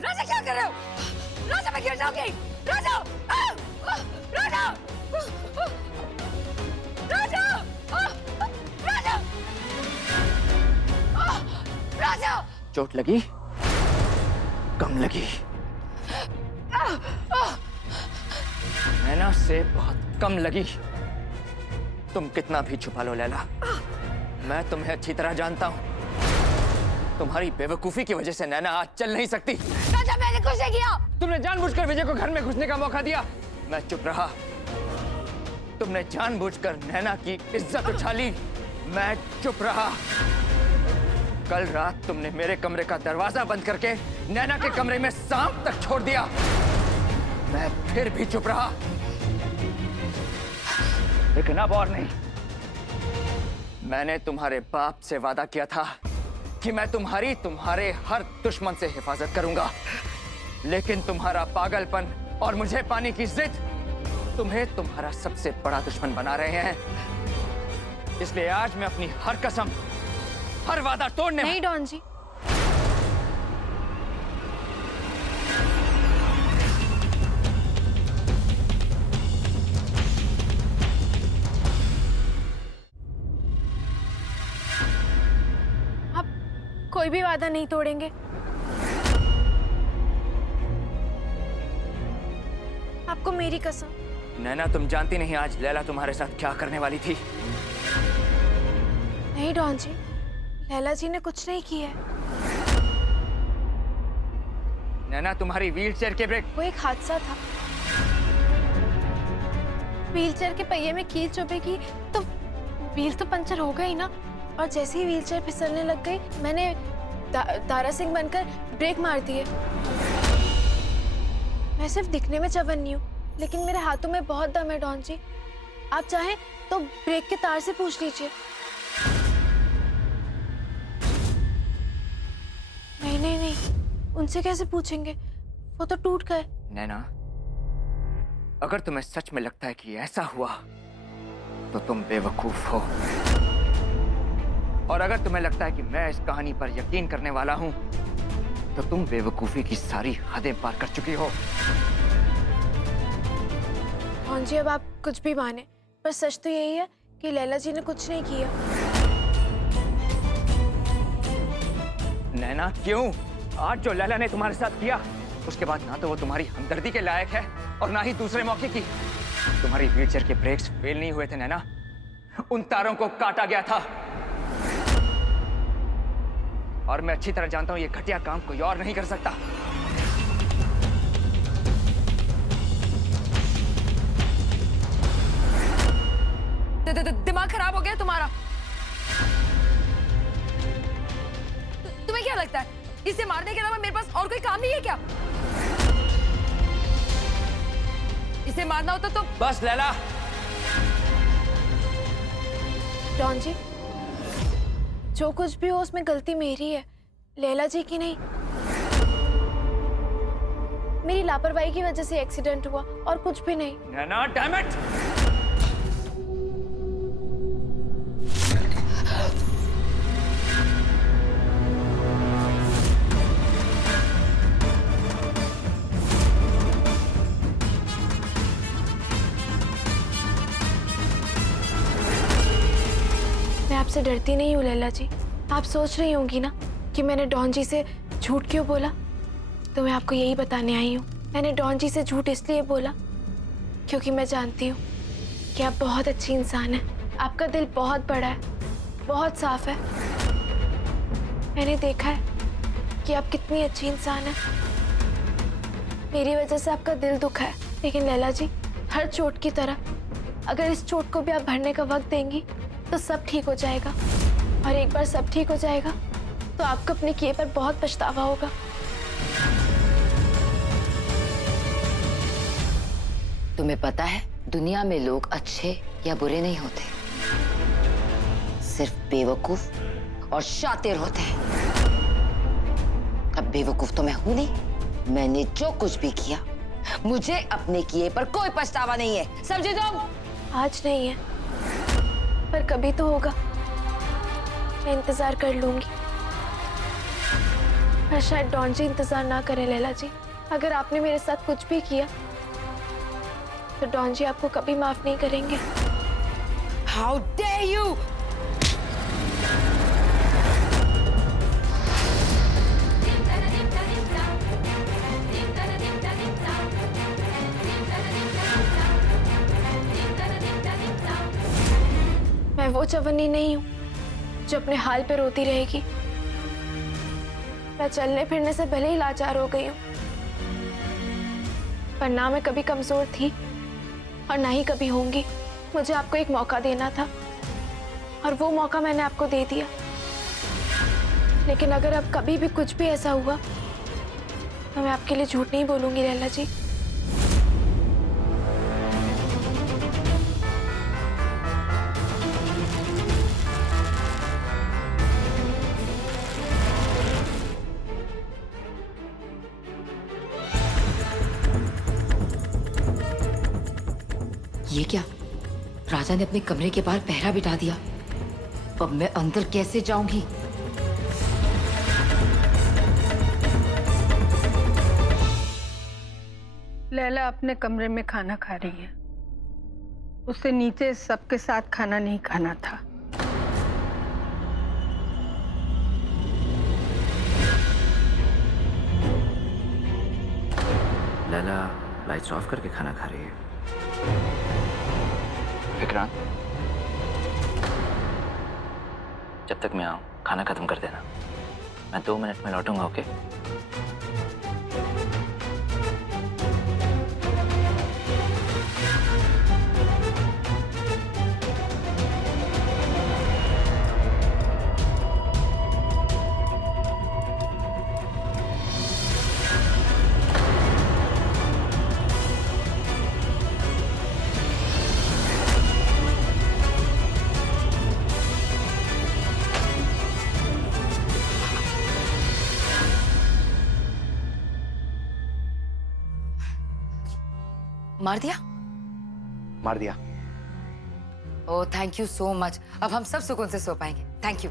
राजा क्या कर रहे हो? राजा मैं गिर जाऊंगी। राजा राजा राजा राजा राजा। चोट लगी? कम लगी? नैना से बहुत कम लगी। तुम कितना भी छुपा लो लैला, मैं तुम्हें अच्छी तरह जानता हूं। तुम्हारी बेवकूफी की वजह से नैना आज चल नहीं सकती। राजा मैंने कुछ नहीं किया। तुमने जानबूझकर विजय को घर में घुसने का मौका दिया। मैं चुप रहा। तुमने जानबूझकर नैना की इज्जत उछाली। मैं चुप रहा। कल रात तुमने मेरे कमरे का दरवाजा बंद करके नैना के कमरे में सांप तक छोड़ दिया। मैं फिर भी चुप रहा, लेकिन अब और नहीं। मैंने तुम्हारे बाप से वादा किया था कि मैं तुम्हारे हर दुश्मन से हिफाजत करूंगा, लेकिन तुम्हारा पागलपन और मुझे पाने की जिद तुम्हें तुम्हारा सबसे बड़ा दुश्मन बना रहे हैं। इसलिए आज मैं अपनी हर कसम, हर वादा तोड़ने नहीं डॉन जी, आप कोई भी वादा नहीं तोड़ेंगे। आपको मेरी कसम। नैना तुम जानती नहीं आज लैला तुम्हारे साथ क्या करने वाली थी। नहीं डॉन जी, लैला जी ने कुछ नहीं किया है। नैना तुम्हारी व्हीलचेयर के ब्रेक। वो एक हादसा था। व्हीलचेयर के पहिए में कील चुभेगी तो व्हील तो पंचर होगा ही ना। और जैसे ही व्हीलचेयर फिसलने लग गई, मैंने दारा सिंह बनकर ब्रेक मार दिए। मैं सिर्फ दिखने में चवन्नी हूँ, लेकिन मेरे हाथों में बहुत दम है डॉन जी। आप चाहें तो ब्रेक के तार से पूछ लीजिए। नहीं नहीं नहीं, उनसे कैसे पूछेंगे, वो तो टूट गए। नैना, अगर तुम्हें सच में लगता है कि ऐसा हुआ तो तुम बेवकूफ हो, और अगर तुम्हें लगता है कि मैं इस कहानी पर यकीन करने वाला हूं तो तुम बेवकूफी की सारी हदें पार कर चुकी हो। हाँ जी, अब आप कुछ भी माने, पर सच तो यही है कि लैला जी ने कुछ नहीं किया। नैना क्यों? आज जो लैला ने तुम्हारे साथ किया, उसके बाद ना तो वो तुम्हारी हमदर्दी के लायक है और ना ही दूसरे मौके की। तुम्हारी व्हीलचेयर के ब्रेक्स फेल नहीं हुए थे नैना, उन तारों को काटा गया था। और मैं अच्छी तरह जानता हूं ये घटिया काम कोई और नहीं कर सकता। दिमाग खराब हो गया तुम्हारा? तुम्हें क्या लगता है इसे मारने के अलावा मेरे पास और कोई काम नहीं है क्या? इसे मारना होता तो बस लैला। डॉन जी, जो कुछ भी हो उसमें गलती मेरी है, लैला जी की नहीं। मेरी लापरवाही की वजह से एक्सीडेंट हुआ और कुछ भी नहीं। नैना, डैम इट! मैं आपसे डरती नहीं हूँ लैला जी। आप सोच रही होंगी ना कि मैंने डॉन जी से झूठ क्यों बोला, तो मैं आपको यही बताने आई हूँ। मैंने डॉन जी से झूठ इसलिए बोला क्योंकि मैं जानती हूँ कि आप बहुत अच्छी इंसान हैं। आपका दिल बहुत बड़ा है, बहुत साफ है। मैंने देखा है कि आप कितनी अच्छी इंसान हैं। मेरी वजह से आपका दिल दुखा है, लेकिन लैला जी, हर चोट की तरह अगर इस चोट को भी आप भरने का वक्त देंगी तो सब ठीक हो जाएगा। और एक बार सब ठीक हो जाएगा तो आपको अपने किए पर बहुत पछतावा होगा। तुम्हें पता है, दुनिया में लोग अच्छे या बुरे नहीं होते, सिर्फ बेवकूफ और शातिर होते हैं। अब बेवकूफ तो मैं हूं नहीं। मैंने जो कुछ भी किया, मुझे अपने किए पर कोई पछतावा नहीं है, समझे तुम? आज नहीं है, पर कभी तो होगा। मैं इंतजार कर लूंगी। और शायद डॉन जी इंतजार ना करें लैला जी। अगर आपने मेरे साथ कुछ भी किया तो डॉन जी आपको कभी माफ नहीं करेंगे। How dare you! मैं वो चवन्नी नहीं हूँ जो अपने हाल पे रोती रहेगी। मैं चलने फिरने से भले ही लाचार हो गई हूँ, पर ना मैं कभी कमजोर थी और ना ही कभी होंगी। मुझे आपको एक मौका देना था और वो मौका मैंने आपको दे दिया। लेकिन अगर अब कभी भी कुछ भी ऐसा हुआ तो मैं आपके लिए झूठ नहीं बोलूंगी लैला जी। ये क्या? राजा ने अपने कमरे के बाहर पहरा बिठा दिया। अब मैं अंदर कैसे जाऊंगी? लैला अपने कमरे में खाना खा रही है। उसे नीचे सबके साथ खाना नहीं खाना था। लैला लाइट्स ऑफ करके खाना खा रही है। विक्रांत, जब तक मैं आऊं खाना खत्म कर देना। मैं 2 मिनट में लौटूंगा, ओके? मार दिया? मार दिया। Oh thank you so much. अब हम सब सुकून से सो पाएंगे। Thank you.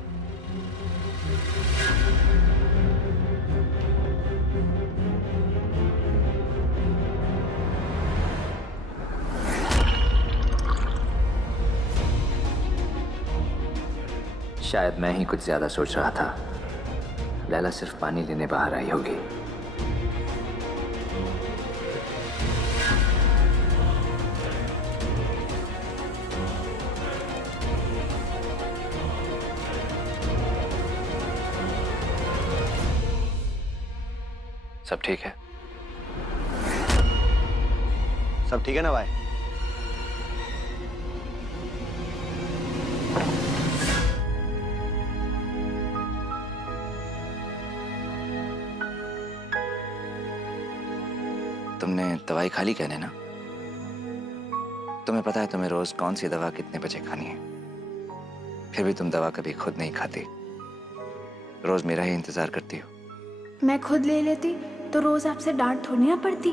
शायद मैं ही कुछ ज्यादा सोच रहा था। लैला सिर्फ पानी लेने बाहर आई होगी। सब ठीक है? सब ठीक है ना भाई? तुमने दवाई खा ली कहने ना? तुम्हें पता है तुम्हें रोज कौन सी दवा कितने बजे खानी है, फिर भी तुम दवा कभी खुद नहीं खाती। रोज मेरा ही इंतजार करती हो। मैं खुद ले लेती तो रोज आपसे डांट थोड़ी ना पड़ती।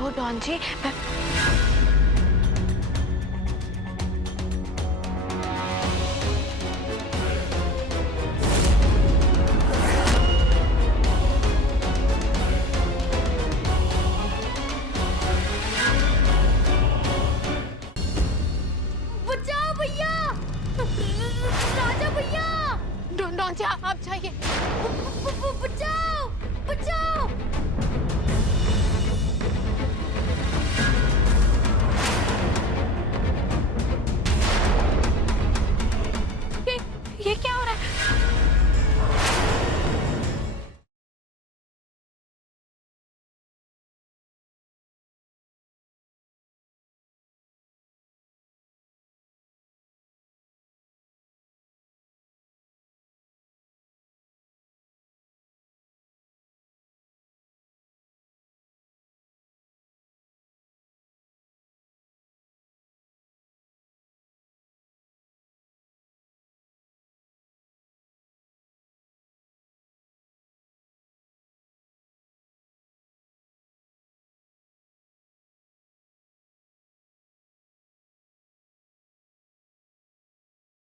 वो डॉन जी, मैं